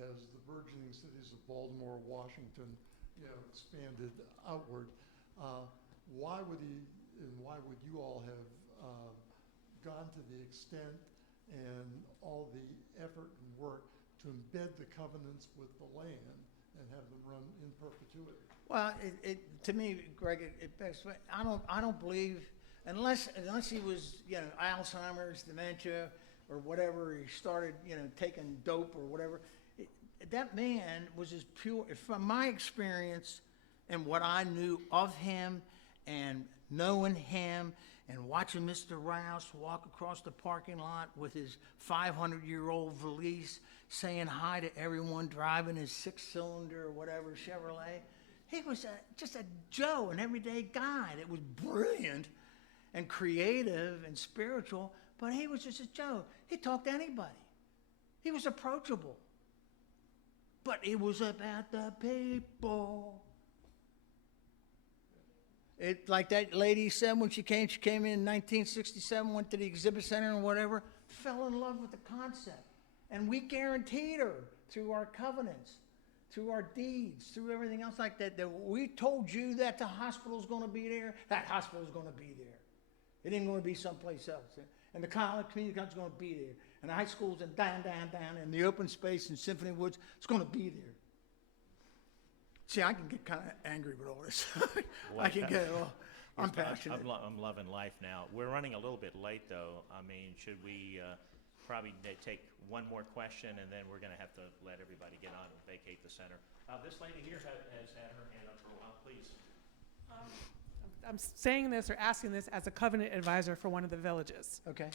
as the burgeoning cities of Baltimore, Washington, expanded outward, why would he and why would you all have gone to the extent and all the effort and work to embed the covenants with the land and have them run in perpetuity? Well, to me, Greg, I don't believe, unless he was, Alzheimer's, dementia, or whatever, he started, taking dope or whatever. That man was as pure, from my experience and what I knew of him and knowing him and watching Mr. Rouse walk across the parking lot with his 500-year-old valise, saying hi to everyone, driving his 6-cylinder or whatever Chevrolet. He was just a Joe, an everyday guy that was brilliant and creative and spiritual, but he was just a Joe. He talked to anybody. He was approachable. But it was about the people. It, like that lady said when she came in 1967, went to the exhibit center and whatever, fell in love with the concept. And we guaranteed her through our covenants, through our deeds, through everything else like that, that we told you that the hospital's going to be there, that hospital's going to be there. It ain't going to be someplace else. And the college, community college's going to be there. And the high school's and down, and the open space in Symphony Woods, it's going to be there. See, I can get kind of angry with all this. I can get all, I'm passionate. I'm loving life now. We're running a little bit late, though. I mean, should we probably take one more question, and then we're going to have to let everybody get on and vacate the center. This lady here has had her hand up for a while. Please. I'm saying this or asking this as a covenant advisor for one of the villages. Okay.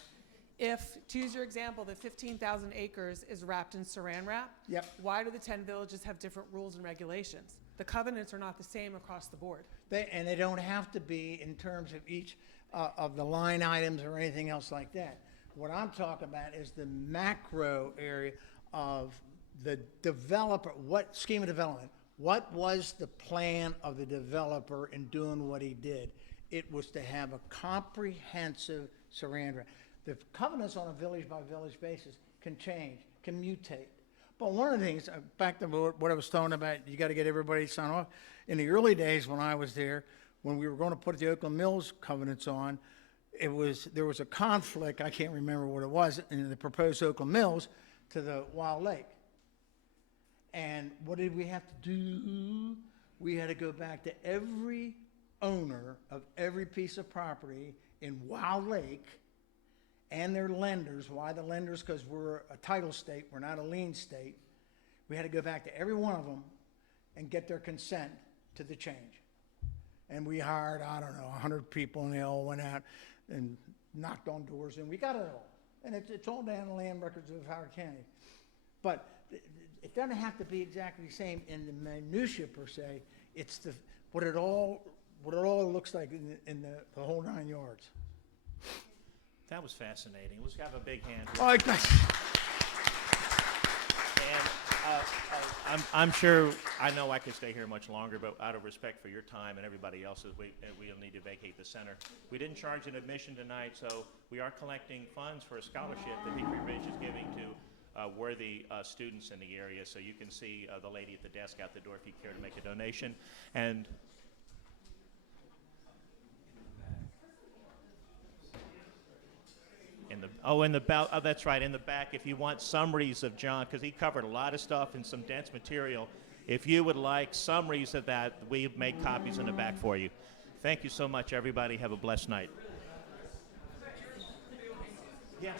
If, to use your example, the 15,000 acres is wrapped in saran wrap, Yep. why do the 10 villages have different rules and regulations? The covenants are not the same across the board. They don't have to be in terms of each of the line items or anything else like that. What I'm talking about is the macro area of the developer, what scheme of development. What was the plan of the developer in doing what he did? It was to have a comprehensive saran wrap. The covenants on a village-by-village basis can change, can mutate. But one of the things, back to what I was talking about, you got to get everybody to sign off. In the early days when I was there, when we were going to put the Oakland Mills covenants on, there was a conflict, I can't remember what it was, in the proposed Oakland Mills to the Wild Lake. And what did we have to do? We had to go back to every owner of every piece of property in Wild Lake and their lenders. Why the lenders? Because we're a title state, we're not a lien state. We had to go back to every one of them and get their consent to the change. And we hired, I don't know, 100 people, and they all went out and knocked on doors, and we got it all. And it's all down in the land records of Howard County. But it doesn't have to be exactly the same in the minutia per se. It's what it all looks like in the whole 9 yards. That was fascinating. Let's have a big hand. All right, guys. And I'm sure, I know I could stay here much longer, but out of respect for your time and everybody else's, we'll need to vacate the center. We didn't charge an admission tonight, so we are collecting funds for a scholarship that Hickory Ridge is giving to worthy students in the area. So you can see the lady at the desk out the door if you care to make a donation. And that's right, in the back, if you want summaries of John, because he covered a lot of stuff in some dense material. If you would like summaries of that, we've made copies in the back for you. Thank you so much, everybody. Have a blessed night. Yes.